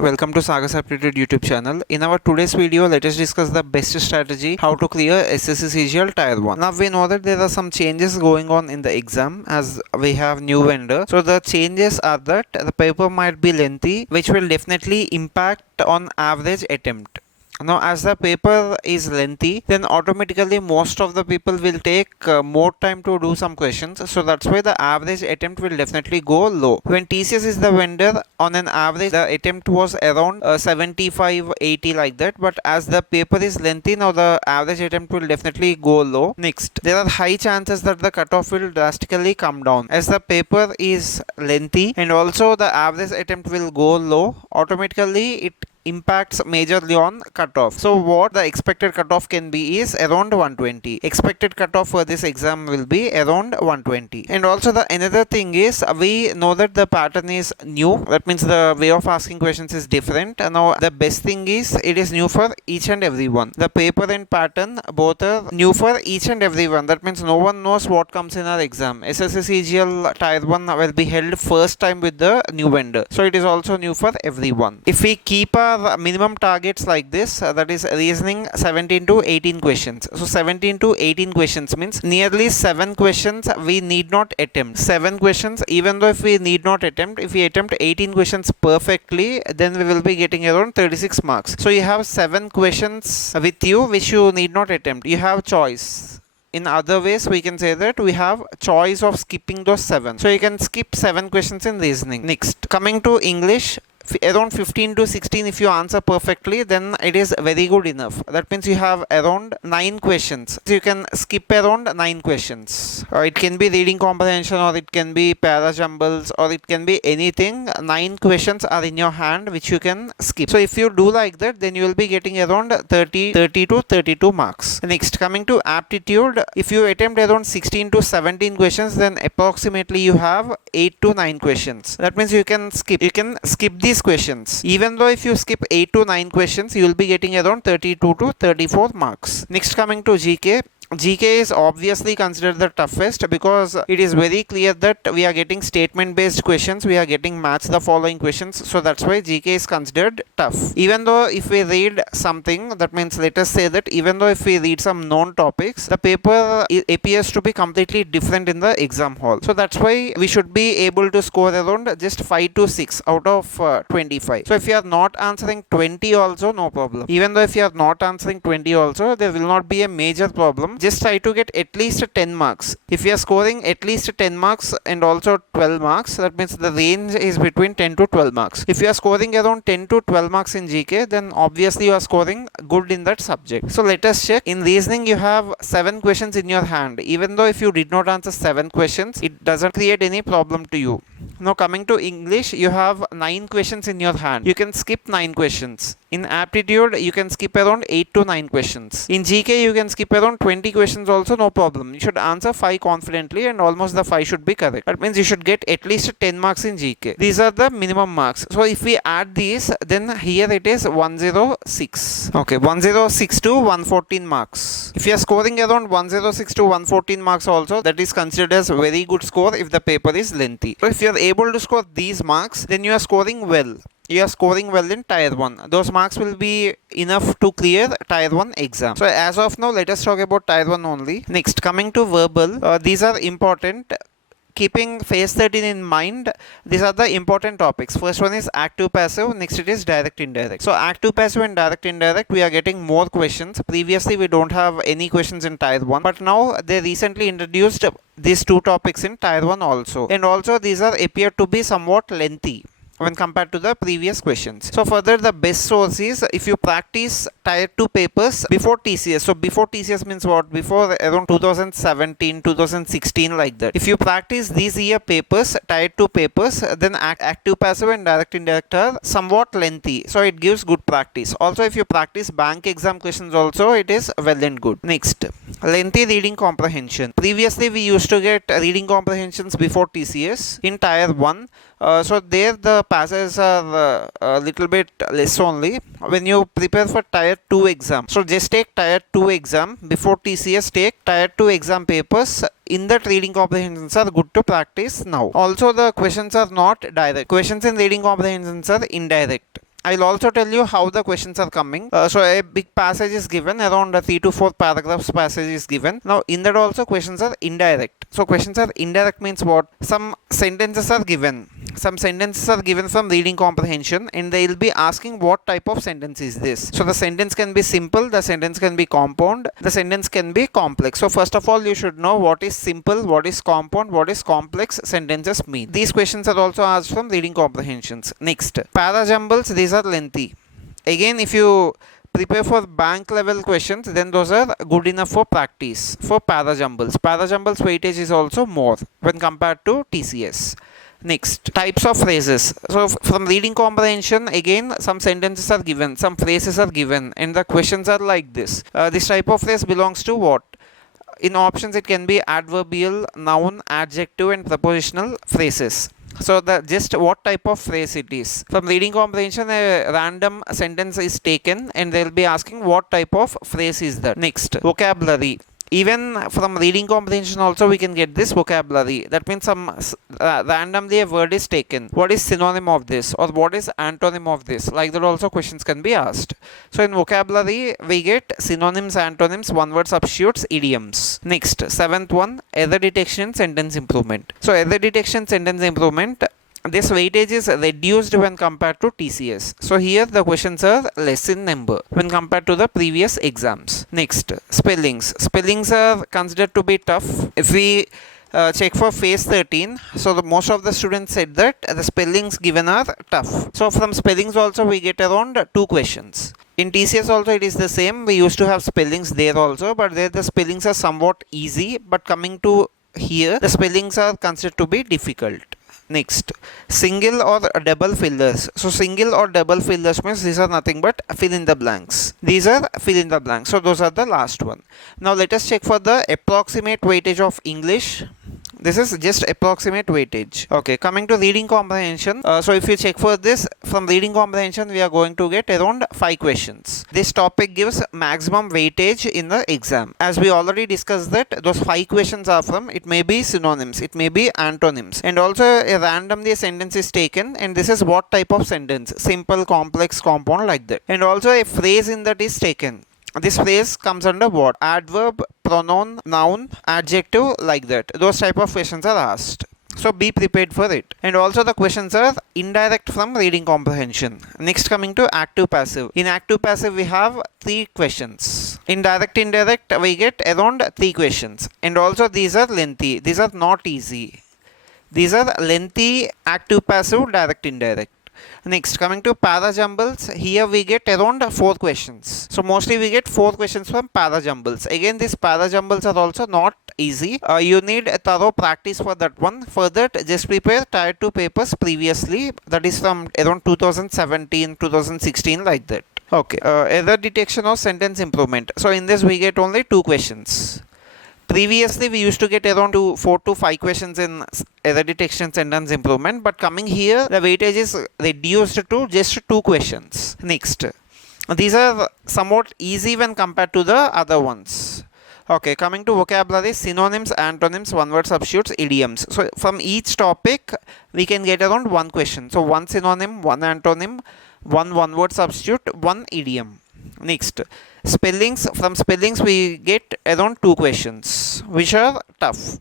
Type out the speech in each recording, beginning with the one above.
Welcome to Sagar's Aptitude YouTube channel. In our today's video, let us discuss the best strategy how to clear Ssc-Cgl Tier 1. Now we know that there are some changes going on in the exam as we have new vendor. So the changes are that the paper might be lengthy, which will definitely impact on average attempt. Now as the paper is lengthy, then automatically most of the people will take more time to do some questions, so that's why the average attempt will definitely go low. When TCS is the vendor, on an average the attempt was around 75-80 like that, but as the paper is lengthy, now the average attempt will definitely go low. Next, there are high chances that the cutoff will drastically come down as the paper is lengthy, and also the average attempt will go low. Automatically it impacts majorly on cutoff. So what the expected cutoff can be is around 120. Expected cutoff for this exam will be around 120. And also the another thing is, we know that the pattern is new. That means the way of asking questions is different. Now the best thing is it is new for each and everyone. The paper and pattern both are new for each and everyone. That means no one knows what comes in our exam. Ssc-Cgl Tier 1 will be held first time with the new vendor. So it is also new for everyone. If we keep our minimum targets like this, that is reasoning 17 to 18 questions. So 17 to 18 questions means nearly 7 questions we need not attempt. 7 questions, even though if we need not attempt, if we attempt 18 questions perfectly, then we will be getting around 36 marks. So you have 7 questions with you which you need not attempt. You have choice. In other ways, we can say that we have choice of skipping those 7. So you can skip 7 questions in reasoning. Next, coming to English, around 15 to 16 if you answer perfectly, then it is very good enough. That means you have around 9 questions. So you can skip around 9 questions. It can be reading comprehension, or it can be para jumbles, or it can be anything. 9 questions are in your hand which you can skip. So if you do like that, then you will be getting around 30 to 32 marks. Next, coming to aptitude, if you attempt around 16 to 17 questions, then approximately you have 8 to 9 questions. That means you can skip these questions. Even though if you skip 8 to 9 questions, you will be getting around 32 to 34 marks. Next, coming to GK. GK is obviously considered the toughest because it is very clear that we are getting statement based questions, we are getting match the following questions, so that's why GK is considered tough. Even though if we read something, that means let us say that even though if we read some known topics, the paper appears to be completely different in the exam hall. So that's why we should be able to score around just 5 to 6 out of 25. So if you are not answering 20 also, no problem. Even though if you are not answering 20 also, there will not be a major problem. Just try to get at least 10 marks. If you are scoring at least 10 marks and also 12 marks, that means the range is between 10 to 12 marks. If you are scoring around 10 to 12 marks in GK, then obviously you are scoring good in that subject. So let us check. In reasoning, you have 7 questions in your hand. Even though if you did not answer 7 questions, it doesn't create any problem to you. Now coming to English, you have 9 questions in your hand. You can skip 9 questions. In aptitude, you can skip around 8 to 9 questions. In GK, you can skip around 20 questions also, no problem. You should answer 5 confidently and almost the 5 should be correct. That means you should get at least 10 marks in GK. These are the minimum marks. So if we add these, then here it is 106. Okay, 106 to 114 marks. If you are scoring around 106 to 114 marks also, that is considered as very good score if the paper is lengthy. So if you are able to score these marks, then you are scoring well. You are scoring well in Tier 1. Those marks will be enough to clear Tier 1 exam. So as of now, let us talk about Tier 1 only. Next, coming to verbal, these are important. Keeping phase 13 in mind, these are the important topics. First one is active passive, next it is direct indirect. So active passive and direct indirect, we are getting more questions. Previously we don't have any questions in Tier 1, but now they recently introduced these 2 topics in Tier 1 also. And also these are appear to be somewhat lengthy when compared to the previous questions. So further, the best source is if you practice Tier 2 papers before TCS. So before TCS means what? Before around 2017, 2016 like that. If you practice these year papers, Tier 2 papers, then active passive and direct indirect are somewhat lengthy. So it gives good practice. Also if you practice bank exam questions also, it is well and good. Next, lengthy reading comprehension. Previously we used to get reading comprehensions before TCS in Tier 1. So there the passages are a little bit less only. When you prepare for Tier 2 exam, so just take Tier 2 exam before TCS, take Tier 2 exam papers. In that reading comprehensions are good to practice now. Also the questions are not direct. Questions in reading comprehensions are indirect. I'll also tell you how the questions are coming. So a big passage is given, around 3 to 4 paragraphs passage is given. Now in that also questions are indirect. So questions are indirect means what? Some sentences are given. Some sentences are given from reading comprehension, and they will be asking what type of sentence is this. So the sentence can be simple, the sentence can be compound, the sentence can be complex. So first of all, you should know what is simple, what is compound, what is complex sentences mean. These questions are also asked from reading comprehensions. Next, para jumbles, these are lengthy. Again, if you prepare for bank level questions, then those are good enough for practice. For para jumbles weightage is also more when compared to TCS. Next, types of phrases. So from reading comprehension, again some sentences are given, some phrases are given, and the questions are like this. This type of phrase belongs to what? In options it can be adverbial, noun, adjective and prepositional phrases. So the just what type of phrase it is. From reading comprehension, a random sentence is taken and they will be asking what type of phrase is that. Next, vocabulary. Even from reading comprehension also we can get this vocabulary. That means some randomly a word is taken. What is synonym of this, or what is antonym of this? Like that also questions can be asked. So in vocabulary we get synonyms, antonyms, one word substitutes, idioms. Next, seventh one, error detection, sentence improvement. So error detection, sentence improvement, this weightage is reduced when compared to TCS. So here the questions are less in number when compared to the previous exams. Next, spellings. Spellings are considered to be tough. If we check for phase 13, so most of the students said that the spellings given are tough. So from spellings also we get around 2 questions. In TCS also it is the same. We used to have spellings there also, but there the spellings are somewhat easy. But coming to here, the spellings are considered to be difficult. Next, single or double fillers. So single or double fillers means these are nothing but fill in the blanks. These are fill in the blanks. So those are the last one. Now let us check for the approximate weightage of English. This is just approximate weightage. Okay, coming to reading comprehension. So if you check for this, from reading comprehension we are going to get around 5 questions. This topic gives maximum weightage in the exam. As we already discussed that those 5 questions are from, it may be synonyms, it may be antonyms, and also a randomly a sentence is taken, and this is what type of sentence, simple, complex, compound, like that. And also a phrase in that is taken. This phrase comes under what? Adverb, pronoun, noun, adjective, like that. Those type of questions are asked. So be prepared for it. And also the questions are indirect from reading comprehension. Next, coming to active passive. In active passive we have 3 questions. In direct indirect we get around 3 questions. And also these are lengthy. These are not easy. These are lengthy active passive, direct indirect. Next, coming to para jumbles, here we get around 4 questions. So mostly we get 4 questions from para jumbles. Again, these para jumbles are also not easy. You need a thorough practice for that one. For that, just prepare tier 2 papers previously. That is from around 2017, 2016, like that. Okay, error detection or sentence improvement. So in this we get only 2 questions. Previously we used to get around 4 to 5 questions in error detection, sentence improvement, but coming here the weightage is reduced to just 2 questions. Next, these are somewhat easy when compared to the other ones. Okay, coming to vocabulary, synonyms, antonyms, one word substitutes, idioms. So from each topic we can get around 1 question. So 1 synonym, 1 antonym, 1 word substitute, 1 idiom. Next, spellings. From spellings we get around 2 questions which are tough.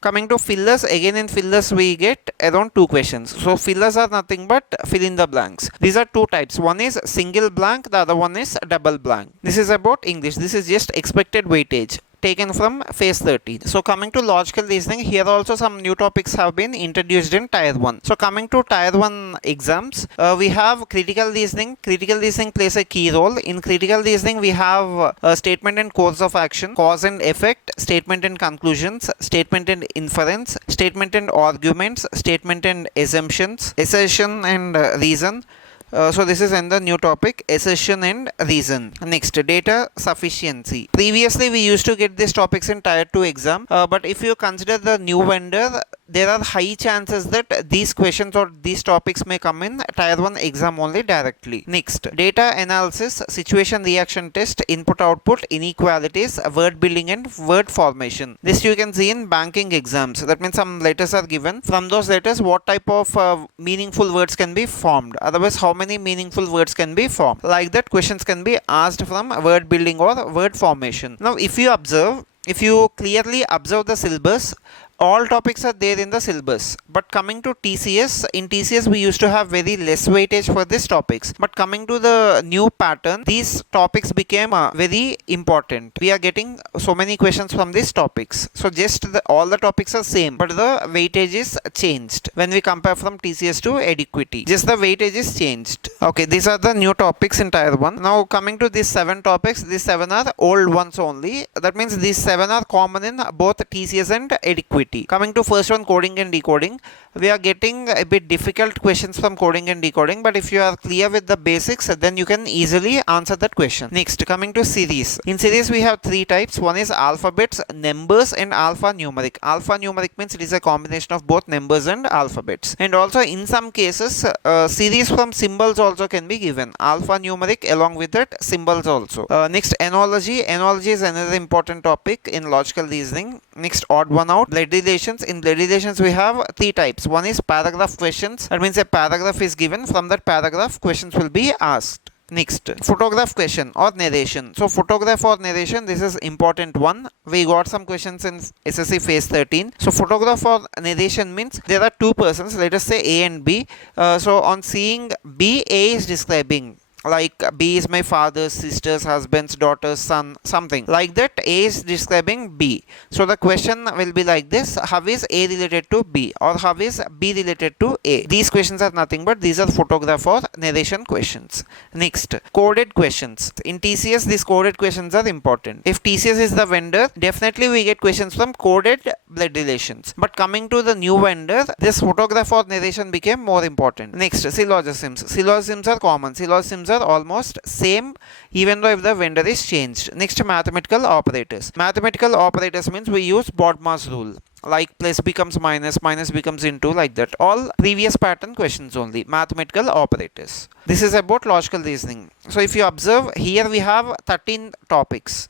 Coming to fillers, again in fillers we get around 2 questions. So fillers are nothing but fill in the blanks. These are 2 types. One is single blank, the other one is double blank. This is about English. This is just expected weightage taken from phase 13. So coming to logical reasoning, here also some new topics have been introduced in tier 1. So coming to tier 1 exams, we have critical reasoning. Critical reasoning plays a key role. In critical reasoning we have statement and course of action, cause and effect, statement and conclusions, statement and inference, statement and arguments, statement and assumptions, assertion and reason. So this is another new topic, assertion and reason. Next, data sufficiency. Previously we used to get these topics in tier 2 exam, but if you consider the new vendor, there are high chances that these questions or these topics may come in tier 1 exam only directly. Next, data analysis, situation reaction test, input output, inequalities, word building and word formation. This you can see in banking exams. That means some letters are given. From those letters, what type of meaningful words can be formed? Otherwise, how many meaningful words can be formed? Like that, questions can be asked from word building or word formation. Now, if you clearly observe the syllabus, all topics are there in the syllabus. But coming to TCS, in TCS we used to have very less weightage for these topics. But coming to the new pattern, these topics became very important. We are getting so many questions from these topics. So just all the topics are same, but the weightage is changed when we compare from TCS to Eduquity. Just the weightage is changed. Okay, these are the new topics in tier 1. Now coming to these 7 topics, these 7 are old ones only. That means these 7 are common in both TCS and Eduquity. Coming to first one, coding and decoding, we are getting a bit difficult questions from coding and decoding, but if you are clear with the basics, then you can easily answer that question. Next, coming to series. In series we have 3 types. One is alphabets, numbers and alphanumeric. Alphanumeric means it is a combination of both numbers and alphabets. And also in some cases, series from symbols also can be given. Alphanumeric along with that symbols also. Next, analogy. Analogy is another important topic in logical reasoning. Next, odd one out. Blood relations. In blood relations we have 3 types. One is paragraph questions. That means a paragraph is given. From that paragraph, questions will be asked. Next, photograph question or narration. So photograph or narration, this is important one. We got some questions in SSC phase 13. So photograph or narration means there are 2 persons, let us say A and B. So on seeing B, A is describing, like B is my father's, sister's, husband's, daughter's, son, something like that. A is describing B. So the question will be like this: how is A related to B, or how is B related to A? These questions are nothing but these are photograph or narration questions. Next, coded questions. In TCS, these coded questions are important. If TCS is the vendor, definitely we get questions from coded blood relations. But coming to the new vendor, this photograph or narration became more important. Next, syllogisms. Syllogisms are common. Syllogisms are almost same even though if the vendor is changed. Next, mathematical operators. Mathematical operators means we use BODMAS rule, like plus becomes minus, minus becomes into, like that. All previous pattern questions only. Mathematical operators. This is about logical reasoning. So if you observe, here we have 13 topics.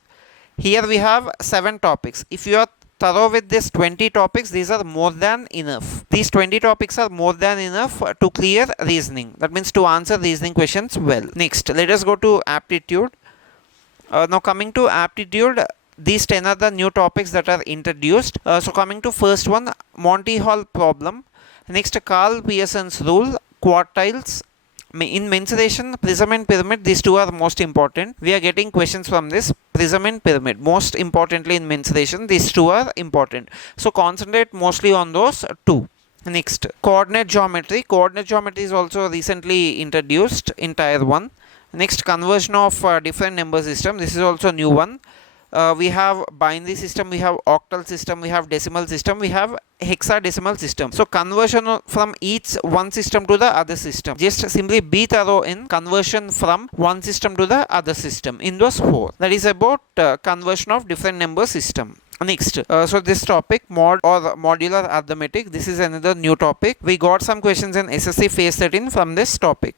Here we have 7 topics. If you are thorough with this 20 topics, these are more than enough. These 20 topics are more than enough to clear reasoning. That means to answer reasoning questions well. Next, let us go to aptitude. Now coming to aptitude, these 10 are the new topics that are introduced. So coming to first one, Monty Hall problem. Next, Carl Pearson's rule, quartiles. In mensuration, prism and pyramid, these 2 are most important. We are getting questions from this prism and pyramid. Most importantly in mensuration, these 2 are important. So concentrate mostly on those 2. Next, coordinate geometry. Coordinate geometry is also recently introduced in tier 1. Next, conversion of different number system. This is also new one. We have binary system, we have octal system, we have decimal system, we have hexadecimal system. So conversion from each one system to the other system. Just simply be thorough in conversion from one system to the other system in those 4. That is about conversion of different number system. Next, so this topic, mod or modular arithmetic, this is another new topic. We got some questions in SSC phase 13 from this topic.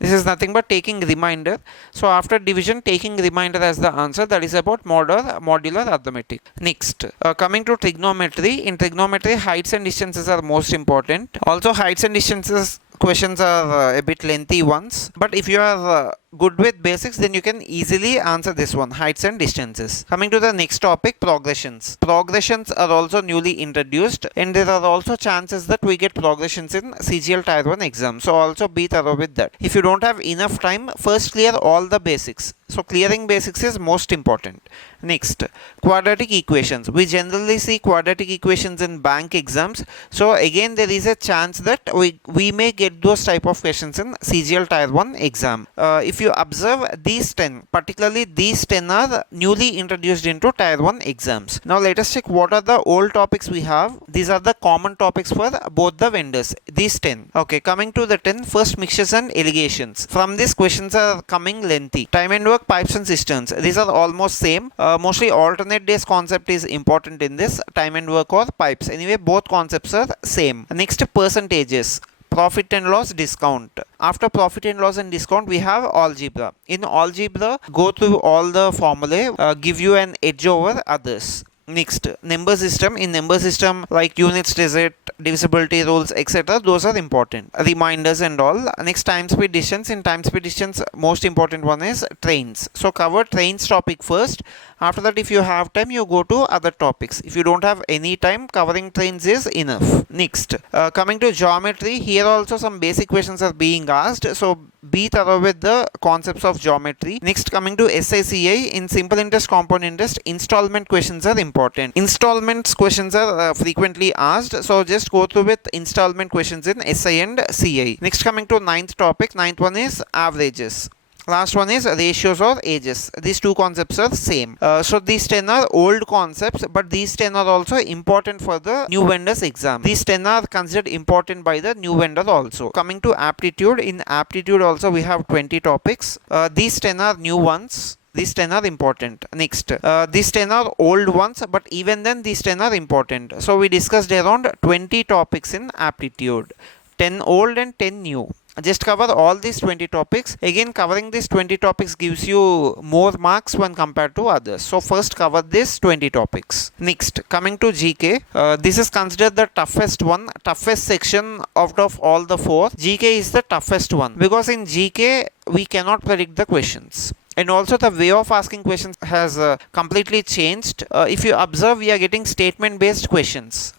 This is nothing but taking remainder. So after division, taking remainder as the answer. That is about modular arithmetic. Next, coming to trigonometry. In trigonometry, heights and distances are most important. Also, heights and distances questions are a bit lengthy ones. But if you are good with basics, then you can easily answer this one, heights and distances. Coming to the next topic, progressions. Progressions are also newly introduced, and there are also chances that we get progressions in CGL Tier 1 exam. So also be thorough with that. If you don't have enough time, first clear all the basics. So clearing basics is most important. Next, quadratic equations. We generally see quadratic equations in bank exams. So again, there is a chance that we may get those type of questions in CGL Tier 1 exam. If if you observe these 10, particularly these 10 are newly introduced into Tier 1 exams. Now let us check what are the old topics we have. These are the common topics for both the vendors, these 10. Okay, coming to the 10, first mixtures and irrigations. From these questions are coming lengthy. Time and work, pipes and cisterns. These are almost same. Mostly alternate days concept is important in this, time and work or pipes. Anyway, both concepts are same. Next, percentages. Profit and loss, discount. After profit and loss and discount, we have algebra. In algebra, go through all the formulae, give you an edge over others. Next, number system. In number system, like units, digit, divisibility rules, etc. those are important. Reminders and all. Next, time speed distance. In time speed distance, most important one is trains. So cover trains topic first. After that, if you have time, you go to other topics. If you don't have any time, covering trains is enough. Next, coming to geometry, here also some basic questions are being asked. So be thorough with the concepts of geometry. Next, coming to Ssc-Cgl, in simple interest, compound interest, installment questions are important. Installments questions are frequently asked. So just go through with installment questions in SI and CI. Next, coming to ninth topic. Ninth one is averages. Last one is ratios or ages. These two concepts are same. So these 10 are old concepts, but these 10 are also important for the new vendors exam. These 10 are considered important by the new vendor also. Coming to aptitude, in aptitude also we have 20 topics. These 10 are new ones. These 10 are important. Next, these 10 are old ones, but even then these 10 are important. So we discussed around 20 topics in aptitude. 10 old and 10 new. Just cover all these 20 topics. Again, covering these 20 topics gives you more marks when compared to others. So first cover these 20 topics. Next, coming to GK, this is considered the toughest one, toughest section out of all the four. GK is the toughest one because in GK we cannot predict the questions. And also the way of asking questions has completely changed. If you observe, we are getting statement based questions.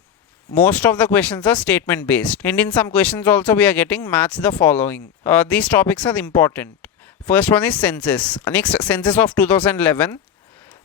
Most of the questions are statement based, and in some questions also we are getting match the following. These topics are important. First one is census. Next, census of 2011,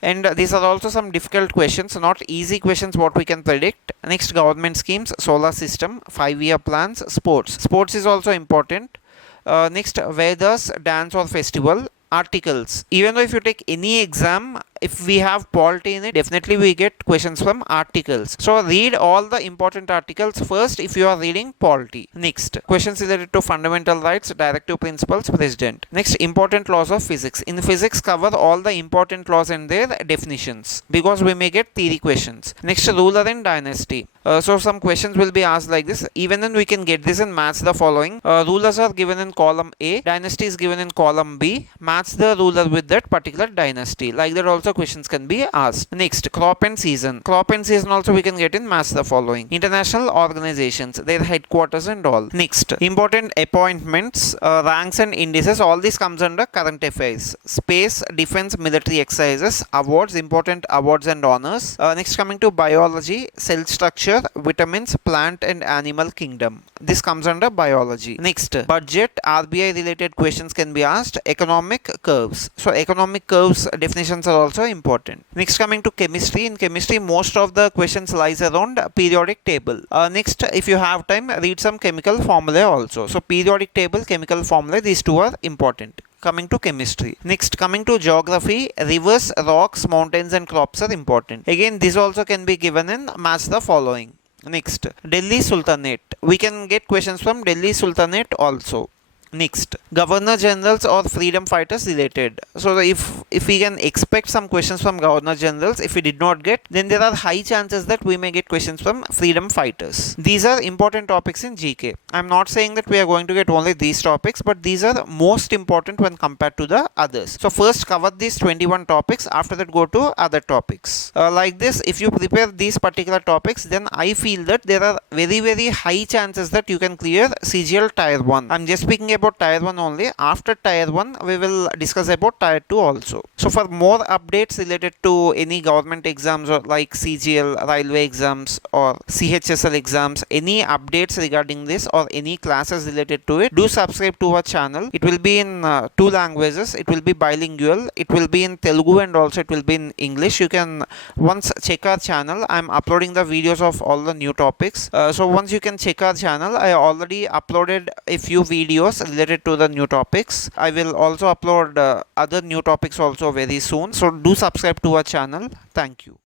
and these are also some difficult questions, not easy questions what we can predict. Next, government schemes, solar system, 5-year plans, sports. Sports is also important. Next, Vedas, dance or festival. Articles. Even though if you take any exam, if we have polity in it, definitely we get questions from articles. So read all the important articles first if you are reading polity. Next, questions related to fundamental rights, directive principles, president. Next, important laws of physics. In physics, cover all the important laws and their definitions because we may get theory questions. Next, ruler and dynasty. So some questions will be asked like this. Even then we can get this and match the following. Rulers are given in column A, dynasty is given in column B. Match the ruler with that particular dynasty. Like that also questions can be asked. Next, crop and season. Crop and season also we can get in match the following. International organizations, their headquarters and all. Next, important appointments, ranks and indices. All this comes under current affairs. Space, defense, military exercises, awards, important awards and honors. Next, coming to biology, cell structure, vitamins, plant and animal kingdom. This comes under biology. Next, budget, RBI related questions can be asked. Economic curves. So economic curves definitions are also important. Next, coming to chemistry. In chemistry, most of the questions lies around periodic table. Next, if you have time, read some chemical formulae also. So periodic table, chemical formulae, these two are important. Coming to chemistry. Next, coming to geography, rivers, rocks, mountains and crops are important. Again, this also can be given in match the following. Next, Delhi Sultanate. We can get questions from Delhi Sultanate also. Next, governor generals or freedom fighters related. So if we can expect some questions from governor generals, if we did not get, then there are high chances that we may get questions from freedom fighters. These are important topics in GK. I'm not saying that we are going to get only these topics, but these are most important when compared to the others. So first cover these 21 topics, after that go to other topics. Like this, if you prepare these particular topics, then I feel that there are very high chances that you can clear CGL Tier 1. I'm just speaking about Tier 1 only. After Tier 1, we will discuss about Tier 2 also. So for more updates related to any government exams or like CGL, railway exams or CHSL exams, any updates regarding this or any classes related to it, do subscribe to our channel. It will be in 2 languages. It will be bilingual. It will be in Telugu and also it will be in English. You can once check our channel. I'm uploading the videos of all the new topics. So once you can check our channel, I already uploaded a few videos related to the new topics. I will also upload other new topics also very soon. So do subscribe to our channel. Thank you.